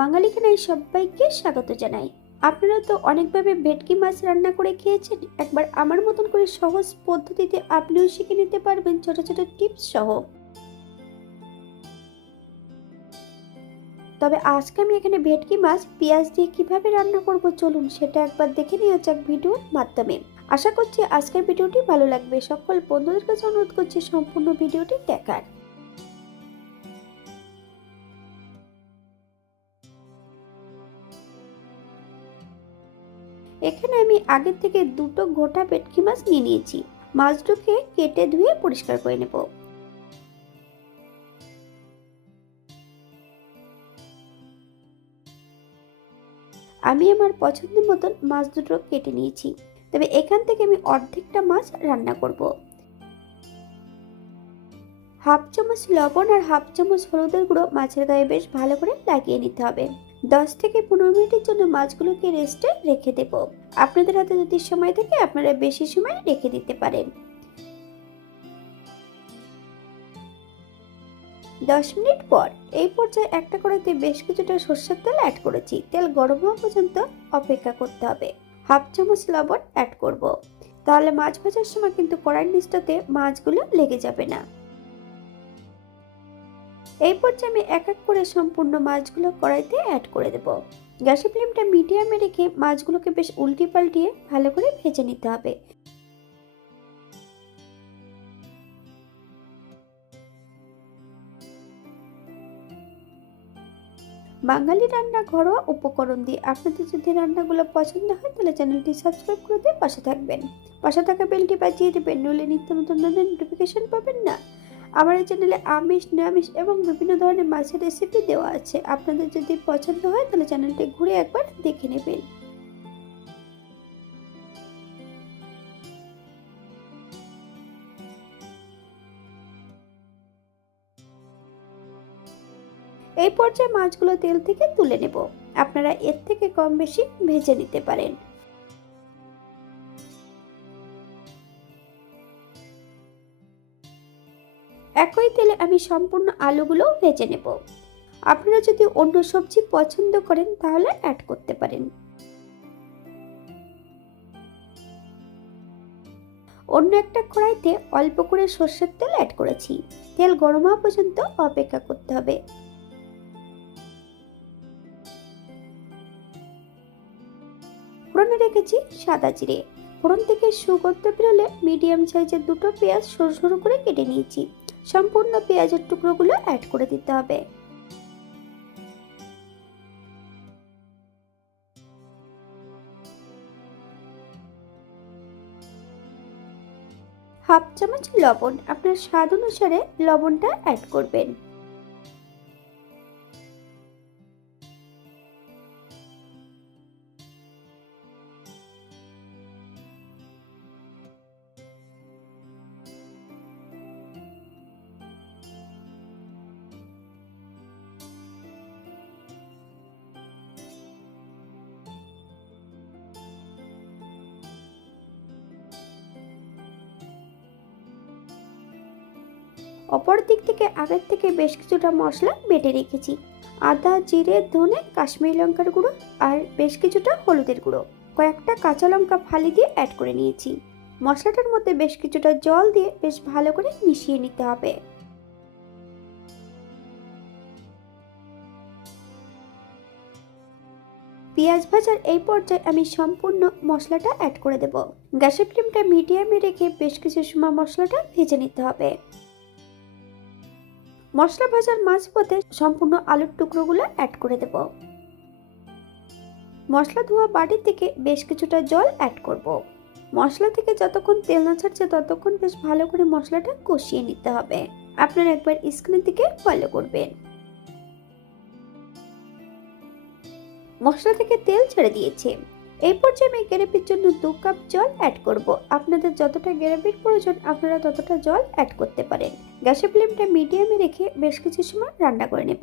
বাঙালি খানায় সবাইকে স্বাগত জানাই। আপনারা তো অনেকভাবে ভেটকি মাছ রান্না করে খেয়েছেন। একবার আমার মতন করে সহজ পদ্ধতিতে আপনিও শিখে নিতে পারবেন ছোট ছোট টিপস সহ। তবে আজকে আমি এখানে ভেটকি মাছ পেঁয়াজ দিয়ে কিভাবে রান্না করব চলুন সেটা একবার দেখে নেওয়া যাক ভিডিওর মাধ্যমে। আশা করছি আজকের ভিডিওটি ভালো লাগবে। সকল বন্ধুদের কাছে অনুরোধ করছি সম্পূর্ণ ভিডিওটি দেখার। এখানে আমি আগে থেকে দুটো গোটা ভেটকি মাছ নিয়ে নিয়েছি। মাছগুলোকে কেটে ধুয়ে পরিষ্কার করে নেব। আমি আমার পছন্দ মতন মাছ দুটো কেটে নিয়েছি। তবে এখান থেকে আমি অর্ধেকটা মাছ রান্না করব। হাফ চামচ লবণ আর হাফ চামচ হলুদের গুঁড়ো মাছের গায়ে বেশ ভালো করে লাগিয়ে নিতে হবে। 10 থেকে 15 মিনিটের জন্য মাছগুলোকে রেস্টে রেখে দেব। আপনাদের হাতে যদি সময় থাকে আপনারা বেশি সময় রেখে দিতে পারেন। 10 মিনিট পর এই পর্যায়ে একটা কড়াইতে বেশ কিছুটা সরষের তেল অ্যাড করেছি। তেল গরম হওয়া পর্যন্ত অপেক্ষা করতে হবে। হাফ চামচ লবণ অ্যাড করব। তাহলে মাছ ভাজার সময় কিন্তু কড়াইয়ের নিচটাতে মাছগুলো লেগে যাবে না। এই পর্যায়ে আমি এক এক করে সম্পূর্ণ মাছগুলো কড়াইতে অ্যাড করে দেব। গ্যাসের ফ্লেমটা মিডিয়ামে রেখে মাছগুলোকে বেশ উল্টে পাল্টিয়ে ভালো করে ভেজে নিতে হবে। বাঙালি রান্না ঘরোয়া উপকরণ দিয়ে আপনাদের যদি রান্নাগুলো পছন্দ হয় তাহলে চ্যানেলটি সাবস্ক্রাইব করে দিয়ে পাশে থাকবেন। পাশে থাকা বেলটি বাজিয়ে দেবেন, নইলে নিত্য নতুন নোটিফিকেশন পাবেন না। আমার এই চ্যানেলে আমিষ, নিরামিষ এবং বিভিন্ন ধরনের মাছের রেসিপি দেওয়া আছে। আপনাদের যদি পছন্দ হয় তাহলে চ্যানেলটি ঘুরে একবার দেখে নেবেন। এই পর্যায়ে মাছগুলো তেল থেকে তুলে নেব। আপনারা এর থেকে কম বেশি ভেজে নিতে পারেন। একই তেলে আমি সম্পূর্ণ আলুগুলো ভেজে নেব। আপনারা যদি অন্য সবজি পছন্দ করেন তাহলে অ্যাড করতে পারেন। অন্য একটা কড়াইতে অল্প করে সর্ষের তেল অ্যাড করেছি। তেল গরম হওয়া পর্যন্ত অপেক্ষা করতে হবে। ফোড়নে রেখেছি সাদা জিরে। ফোড়ন থেকে সুগন্ধ বেরোলে মিডিয়াম সাইজের দুটো পেঁয়াজ সরু সরু করে কেটে নিয়েছি। সম্পূর্ণ পেঁয়াজের টুকরোগুলো অ্যাড করে দিতে হবে। হাফ চামচ লবণ, আপনার স্বাদ অনুসারে লবণটা অ্যাড করবেন। অপর দিক থেকে আগের থেকে বেশ কিছুটা মশলা বেটে রেখেছি। আদা, জিরে, ধনে, কাশ্মীরি লঙ্কার গুঁড়ো আর বেশ কিছুটা হলুদের গুঁড়ো, কয়েকটা কাঁচা লঙ্কা ফালি দিয়ে অ্যাড করে নিয়েছি। মশলাটার মধ্যে বেশ কিছুটা জল দিয়ে বেশ ভালো করে মিশিয়ে নিতে হবে। পেঁয়াজ ভাজার এই পর্যায়ে আমি সম্পূর্ণ মশলাটা অ্যাড করে দেব। গ্যাসের ফ্লেমটা মিডিয়ামে রেখে বেশ কিছু সময় মশলাটা ভেজে নিতে হবে। মশলা ভাজার মাঝপথে সম্পূর্ণ আলুর টুকরোগুলো অ্যাড করে দেব। মশলা ধোয়া বাটি থেকে বেশ কিছুটা জল অ্যাড করব। মশলা থেকে যতক্ষণ তেল না ছাড়ছে ততক্ষণ বেশ ভালো করে মশলাটা কষিয়ে নিতে হবে। আপনারা একবার স্ক্রিনের দিকে ফলো করবেন। মশলা থেকে তেল ছেড়ে দিয়েছে। এই পর্যায়ে আমি গ্রেভির জন্য 2 কাপ জল অ্যাড করব। আপনাদের যতটা গ্রেভির প্রয়োজন আপনারা ততটা জল অ্যাড করতে পারেন। গ্যাসের ফ্লেমটা মিডিয়ামে রেখে বেশ কিছু সময় রান্না করে নেব।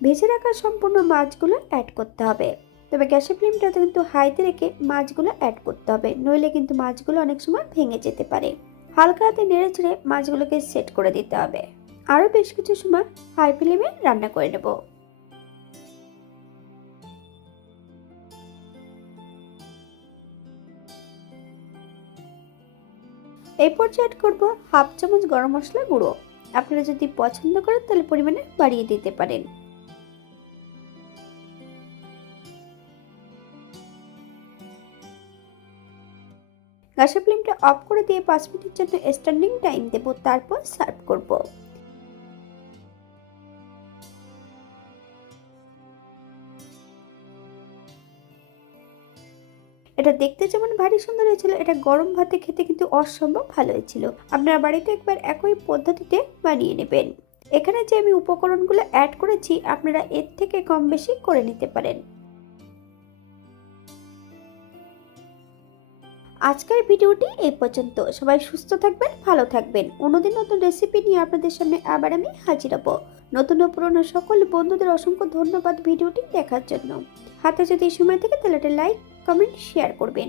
ভেজে রাখা সম্পূর্ণ মাছগুলো অ্যাড করতে হবে। তবে গ্যাসের ফ্লেমটা কিন্তু হাইতে রেখে মাছগুলো অ্যাড করতে হবে, নইলে কিন্তু মাছগুলো অনেক সময় ভেঙে যেতে পারে। হালকা হাতে নেড়ে চেড়ে মাছগুলোকে সেট করে দিতে হবে। আরও বেশ কিছু সময় হাই ফ্লেমে রান্না করে নেব। এই পর্যায়ে অ্যাড করবো হাফ চামচ গরম মশলা গুঁড়ো। আপনারা যদি পছন্দ করেন তাহলে পরিমাণে বাড়িয়ে দিতে পারেন। গ্যাসের ফ্লেমটা অফ করে দিয়ে 5 মিনিটের জন্য স্ট্যান্ডিং টাইম দেব, তারপর সার্ভ করব। এটা দেখতে যেমন ভারী সুন্দর হয়েছিল, এটা গরম ভাতে খেতে কিন্তু অসম্ভব ভালো হয়েছিল। আপনারা বাড়িতে একবার একই পদ্ধতিতে বানিয়ে নেবেন। এখানে যে আমি উপকরণগুলো অ্যাড করেছি আপনারা এর থেকে কম বেশি করে নিতে পারেন। আজকের ভিডিওটি এই পর্যন্ত। সবাই সুস্থ থাকবেন, ভালো থাকবেন। অন্যদিন নতুন রেসিপি নিয়ে আপনাদের সামনে আবার আমি হাজির হব। নতুন ও পুরনো সকল বন্ধুদের অসংখ্য ধন্যবাদ ভিডিওটি দেখার জন্য। হাতে যদি সময় থাকে তাহলে একটা লাইক, কমেন্ট, শেয়ার করবেন।